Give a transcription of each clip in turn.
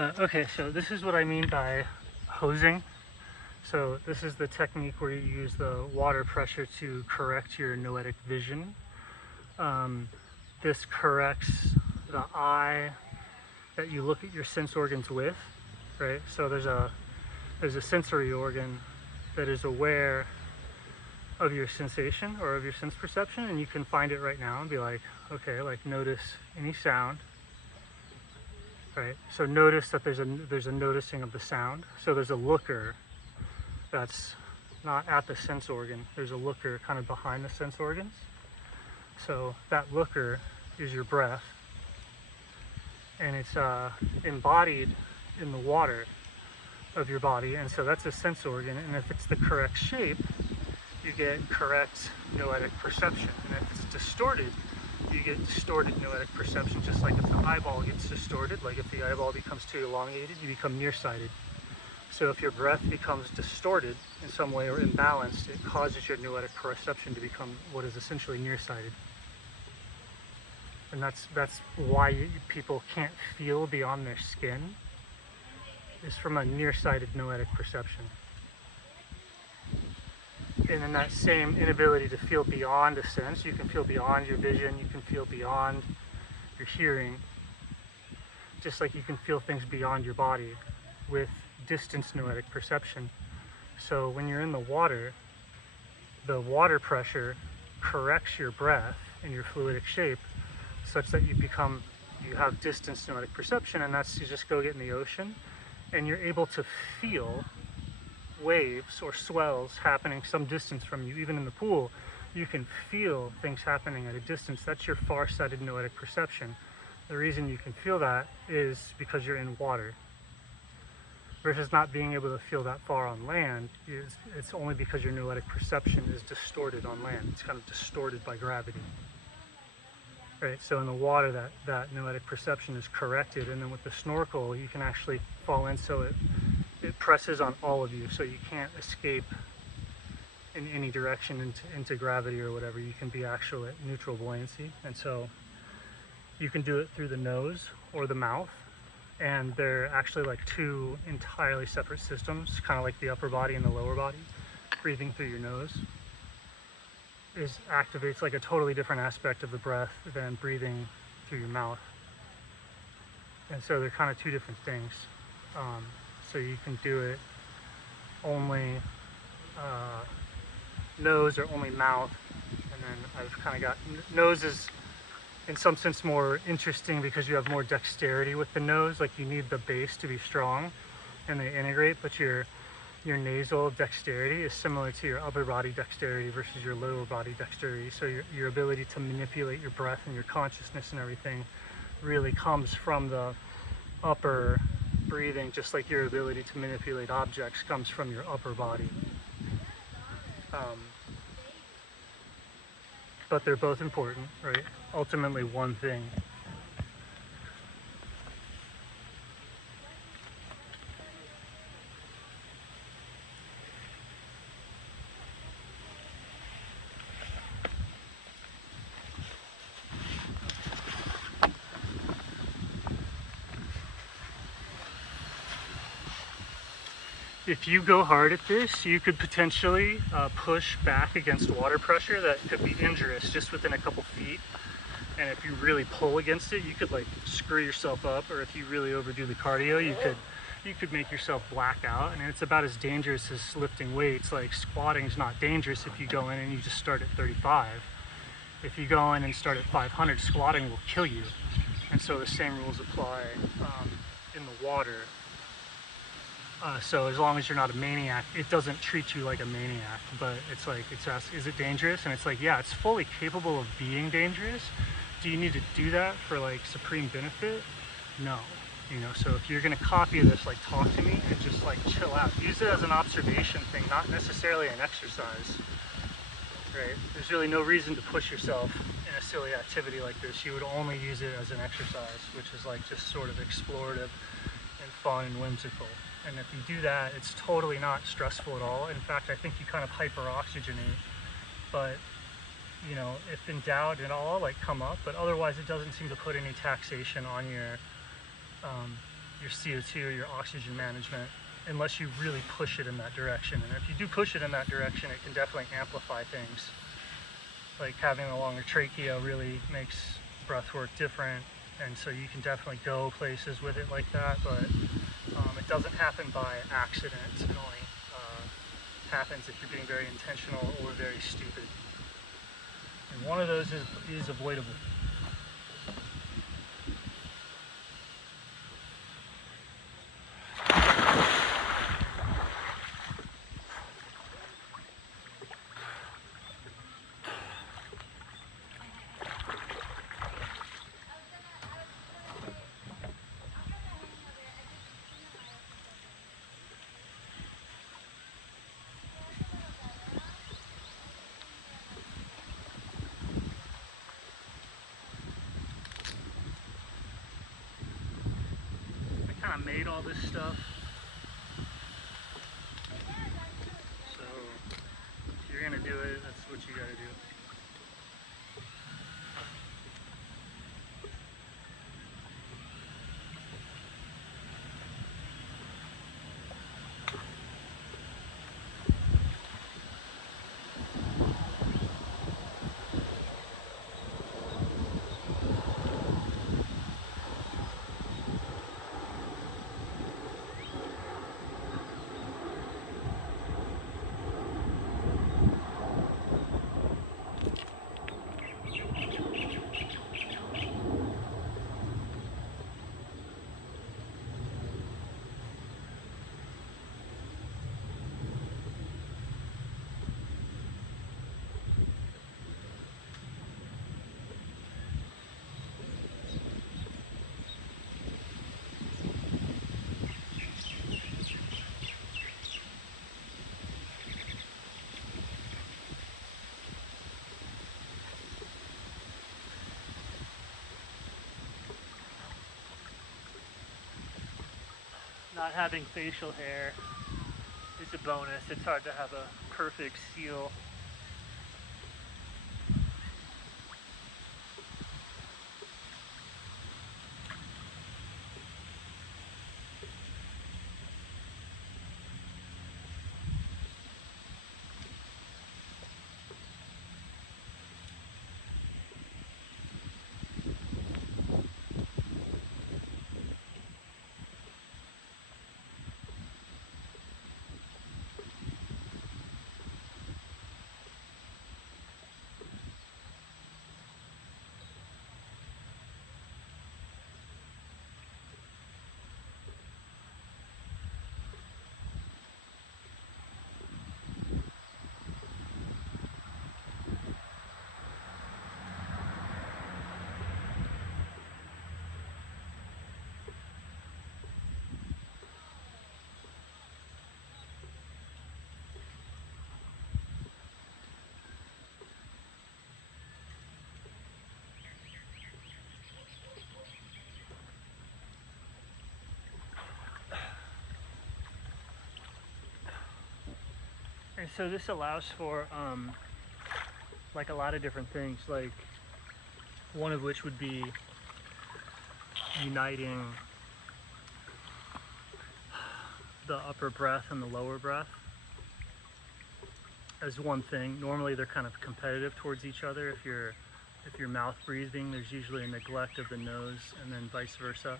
Okay, so this is what I mean by hosing. So this is the technique where you use the water pressure to correct your noetic vision. Um, this corrects the eye that you look at your sense organs with, right? So there's a sensory organ that is aware of your sensation or of your sense perception, and you can find it right now and be like, okay, like notice any sound. Right, so notice that there's a noticing of the sound. So there's a looker that's not at the sense organ. There's a looker kind of behind the sense organs. So that looker is your breath, and it's embodied in the water of your body, and so that's a sense organ. And if it's the correct shape, you get correct noetic perception. And if it's distorted, you get distorted noetic perception, just like if the eyeball gets distorted, like if the eyeball becomes too elongated, you become nearsighted. So if your breath becomes distorted in some way or imbalanced, it causes your noetic perception to become what is essentially nearsighted. And that's why people can't feel beyond their skin, is from a nearsighted noetic perception. And in that same inability to feel beyond a sense, you can feel beyond your vision, you can feel beyond your hearing, just like you can feel things beyond your body with distance noetic perception. So when you're in the water pressure corrects your breath and your fluidic shape such that you have distance noetic perception, and that's, you just go get in the ocean and you're able to feel waves or swells happening some distance from you. Even in the pool, you can feel things happening at a distance. That's your far-sighted noetic perception. The reason you can feel that is because you're in water. Versus not being able to feel that far on land, it's only because your noetic perception is distorted on land. It's kind of distorted by gravity. Right, so in the water that noetic perception is corrected, and then with the snorkel you can actually fall in, so it presses on all of you, so you can't escape in any direction into gravity or whatever. You can be actually at neutral buoyancy, and so you can do it through the nose or the mouth, and they're actually like two entirely separate systems, kind of like the upper body and the lower body. Breathing through your nose activates like a totally different aspect of the breath than breathing through your mouth, and so they're kind of two different things. So you can do it only nose or only mouth, and then I've kind of got nose is in some sense more interesting because you have more dexterity with the nose. Like you need the base to be strong and they integrate, but your nasal dexterity is similar to your upper body dexterity versus your lower body dexterity. So your ability to manipulate your breath and your consciousness and everything really comes from the upper breathing, just like your ability to manipulate objects comes from your upper body. But they're both important, right? Ultimately one thing. If you go hard at this, you could potentially push back against water pressure that could be injurious just within a couple feet. And if you really pull against it, you could like screw yourself up, or if you really overdo the cardio, you could make yourself black out. And it's about as dangerous as lifting weights. Like squatting is not dangerous if you go in and you just start at 35. If you go in and start at 500, squatting will kill you. And so the same rules apply in the water. So as long as you're not a maniac, it doesn't treat you like a maniac, but it's like, it's asked, is it dangerous? And it's like, yeah, it's fully capable of being dangerous. Do you need to do that for like supreme benefit? No. You know, so if you're gonna copy this, like talk to me and just like chill out. Use it as an observation thing, not necessarily an exercise, right? There's really no reason to push yourself in a silly activity like this. You would only use it as an exercise, which is like just sort of explorative and fun and whimsical. And if you do that, it's totally not stressful at all. In fact, I think you kind of hyper-oxygenate. But, you know, if in doubt, it'll all like come up. But otherwise, it doesn't seem to put any taxation on your your CO2 or your oxygen management unless you really push it in that direction. And if you do push it in that direction, it can definitely amplify things. Like having a longer trachea really makes breath work different, and so you can definitely go places with it like that, but it doesn't happen by accident. It only happens if you're being very intentional or very stupid. And one of those is avoidable. I made all this stuff, so if you're gonna do it, that's what you gotta do. Not having facial hair is a bonus. It's hard to have a perfect seal. And so this allows for like a lot of different things, like one of which would be uniting the upper breath and the lower breath as one thing. Normally they're kind of competitive towards each other. If you're mouth breathing, there's usually a neglect of the nose, and then vice versa.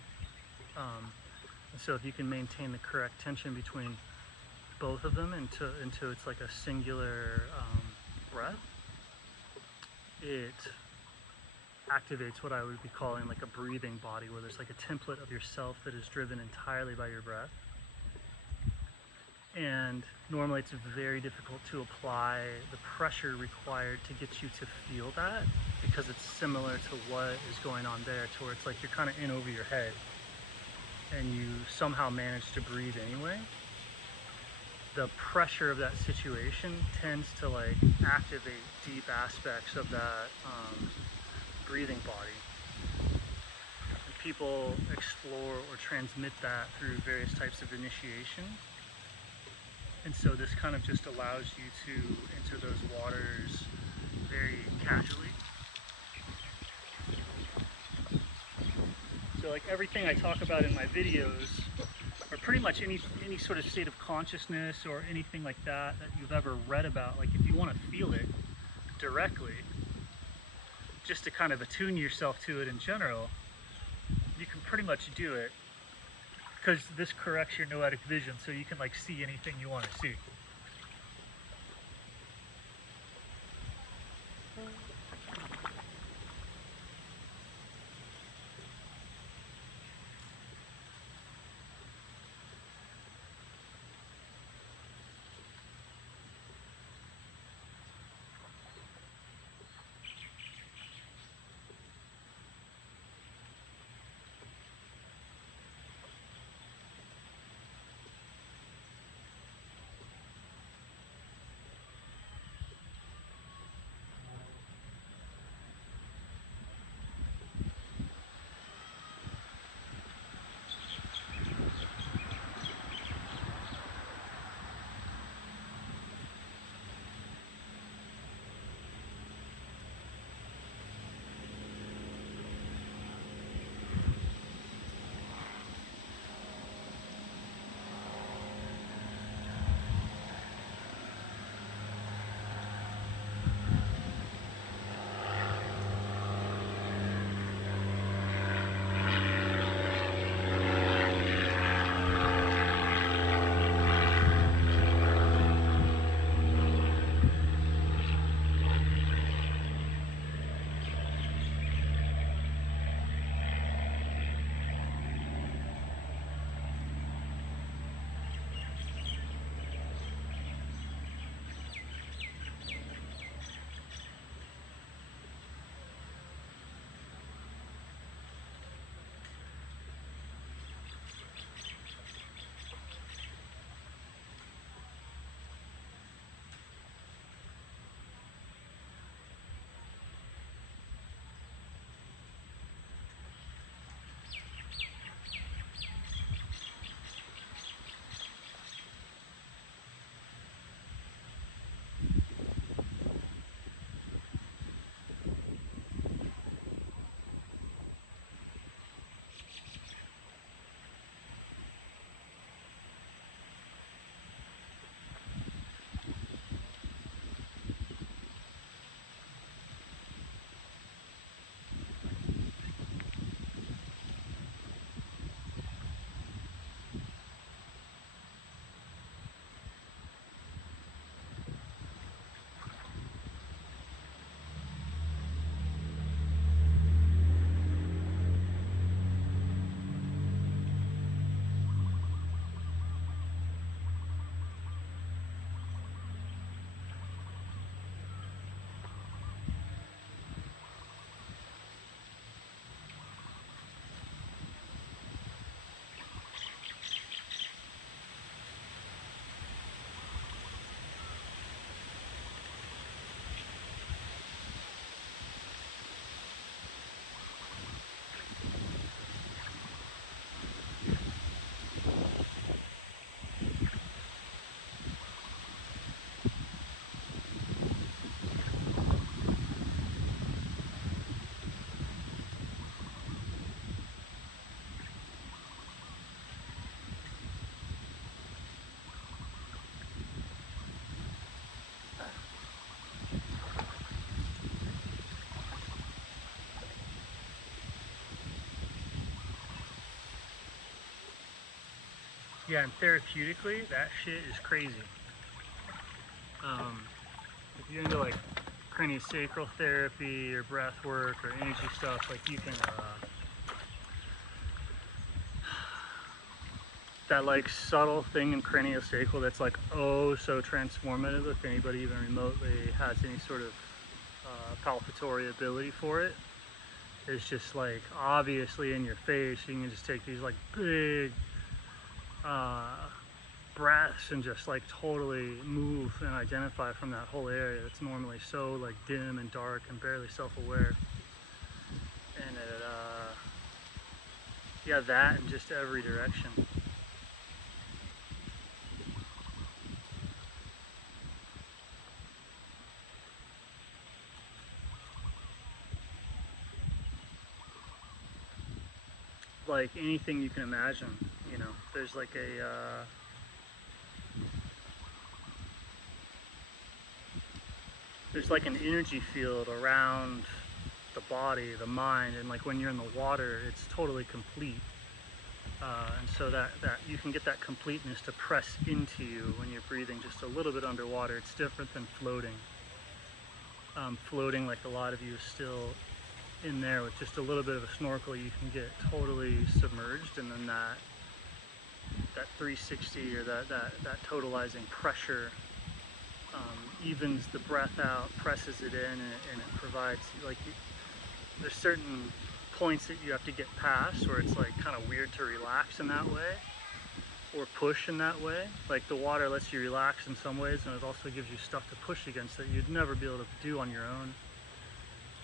So if you can maintain the correct tension between both of them into it's like a singular breath, it activates what I would be calling like a breathing body, where there's like a template of yourself that is driven entirely by your breath. And normally it's very difficult to apply the pressure required to get you to feel that, because it's similar to what is going on there, to where it's like you're kind of in over your head and you somehow manage to breathe anyway. The pressure of that situation tends to like activate deep aspects of that breathing body. And people explore or transmit that through various types of initiation. And so this kind of just allows you to enter those waters very casually. So like everything I talk about in my videos, or pretty much any sort of state of consciousness or anything like that that you've ever read about, like if you want to feel it directly, just to kind of attune yourself to it in general, you can pretty much do it, because this corrects your noetic vision, so you can like see anything you want to see. Yeah, and therapeutically, that shit is crazy. If you're into like craniosacral therapy or breath work or energy stuff, like you can, that like subtle thing in craniosacral that's like oh so transformative, if anybody even remotely has any sort of palpatory ability for it, is just like obviously in your face. You can just take these like big breaths and just like totally move and identify from that whole area that's normally so like dim and dark and barely self-aware. And it yeah, that in just every direction. like anything you can imagine. You know, there's like there's like an energy field around the body, the mind, and like when you're in the water, it's totally complete. And so that you can get that completeness to press into you when you're breathing just a little bit underwater. It's different than floating. Floating, like a lot of you, is still in there with just a little bit of a snorkel. You can get totally submerged, and then that 360 or that totalizing pressure evens the breath out, presses it in, and it provides, like, there's certain points that you have to get past where it's like kind of weird to relax in that way or push in that way. Like the water lets you relax in some ways, and it also gives you stuff to push against that you'd never be able to do on your own.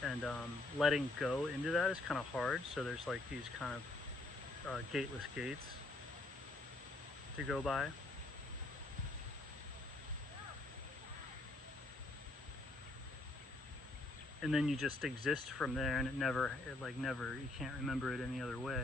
And letting go into that is kind of hard, so there's like these kind of gateless gates to go by. And then you just exist from there, and you can't remember it any other way.